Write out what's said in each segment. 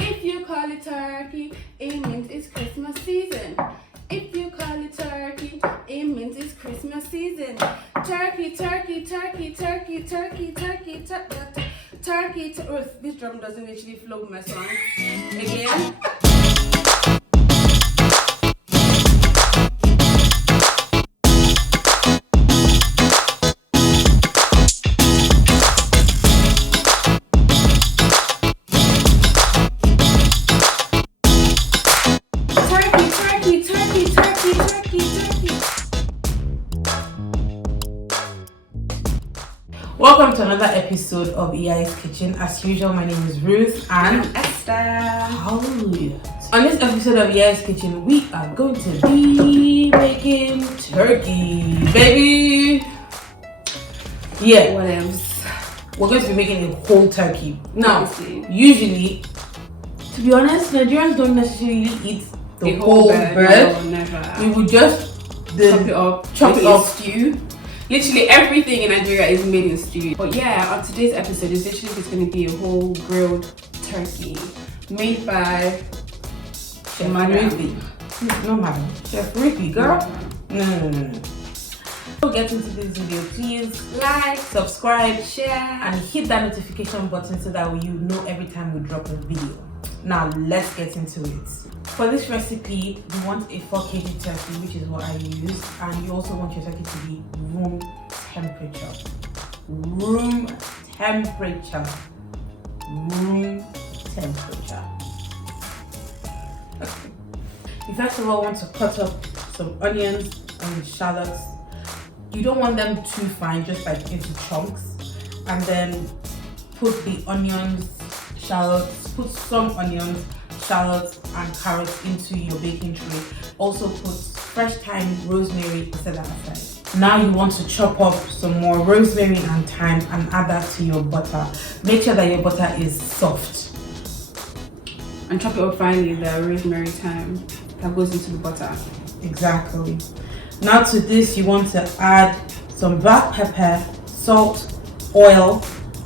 If you call it turkey, it means it's Christmas season. If you call it turkey, it means it's Christmas season. Turkey, turkey, turkey, turkey, turkey, turkey, turkey. Oh, this drum doesn't actually flow with my song. Again. Welcome to another episode of Iyayiskitchen. As usual, my name is Ruth and Esther. Hallelujah. On this episode of Iyayiskitchen, we are going to be making turkey, baby. Yeah. What else? We're going to be making a whole turkey. Now, Obviously. usually, to be honest, Nigerians don't necessarily eat the whole bird. No, never. We would just chop it up, stew. Literally everything in Nigeria is made in stew. But yeah, on today's episode is literally just going to be a whole grilled turkey made by Chef Ruthie. No, madam. Chef Ruthie, girl. No. Before we get into this video, please like, subscribe, share, and hit that notification button so that you know every time we drop a video. Now let's get into it. For this recipe, you want a 4 kg turkey, which is what I use, and you also want your turkey to be room temperature. Room temperature. Room temperature. Okay. You first of all want to cut up some onions and shallots. You don't want them too fine, just like into chunks, and then put the onions, shallots, put some onions, shallots and carrots into your baking tray. Also put fresh thyme, rosemary, and set that aside. Now you want to chop up some more rosemary and thyme and add that to your butter. Make sure that your butter is soft. And chop it up finely, the rosemary thyme that goes into the butter. Exactly. Now to this you want to add some black pepper, salt, oil,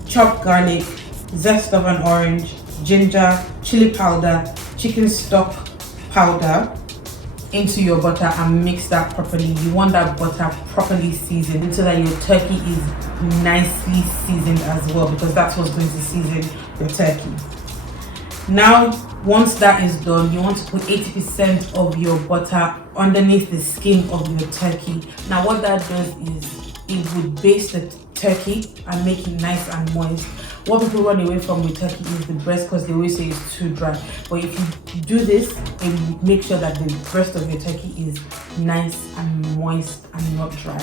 chopped garlic, zest of an orange, ginger, chili powder, chicken stock powder into your butter and mix that properly. You want that butter properly seasoned so that your turkey is nicely seasoned as well, because that's what's going to season your turkey. Now, once that is done, you want to put 80% of your butter underneath the skin of your turkey. Now what that does is it would baste the turkey and make it nice and moist. What people run away from with turkey is the breast, because they always say it's too dry. But if you do this, and make sure that the breast of your turkey is nice and moist and not dry.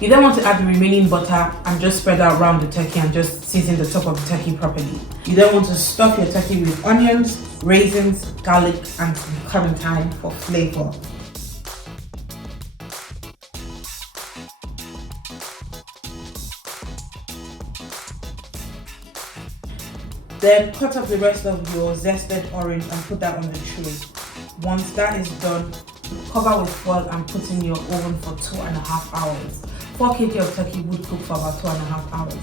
You then want to add the remaining butter and just spread that around the turkey and just season the top of the turkey properly. You then want to stuff your turkey with onions, raisins, garlic, and some clementine for flavor. Then cut up the rest of your zested orange and put that on the tray. Once that is done, cover with foil and put in your oven for 2.5 hours. 4 kg of turkey would cook for about 2.5 hours.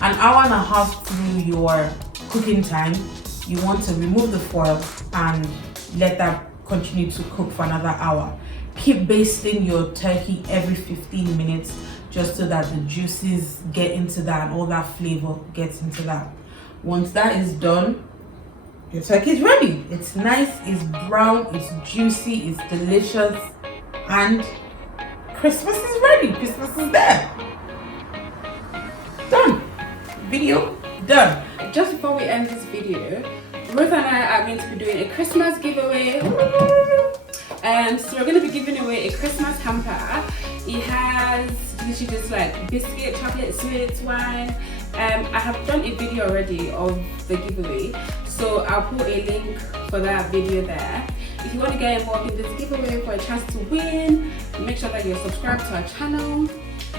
An hour and a half through your cooking time, you want to remove the foil and let that continue to cook for another hour. Keep basting your turkey every 15 minutes just so that the juices get into that and all that flavor gets into that. Once that is done, your turkey is ready. It's nice, it's brown, it's juicy, it's delicious, and Christmas is ready. Christmas is there. Done. Video done. Just before we end this video, Ruth and I are going to be doing a Christmas giveaway. So we're going to be giving away a Christmas hamper. It has literally just like biscuit, chocolate, sweets, wine. I have done a video already of the giveaway, so I'll put a link for that video there. If you want to get involved in this giveaway for a chance to win, make sure that you're subscribed to our channel,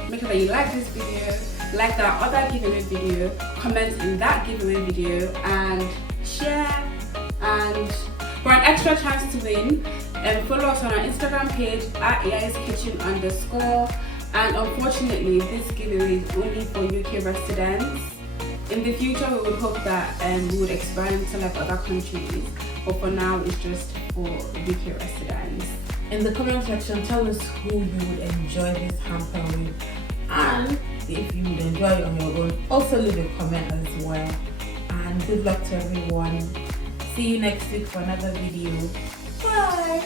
make sure that you like this video, like that other giveaway video, comment in that giveaway video, and share. And for an extra chance to win, follow us on our Instagram page at Iyayiskitchen_. And unfortunately, this giveaway is only for UK residents. In the future, we would hope that we would expand to like other countries, but for now, it's just for UK residents. In the comment section, tell us who you would enjoy this hamper with, and if you would enjoy it on your own, also leave a comment as well. And good luck to everyone. See you next week for another video. Bye.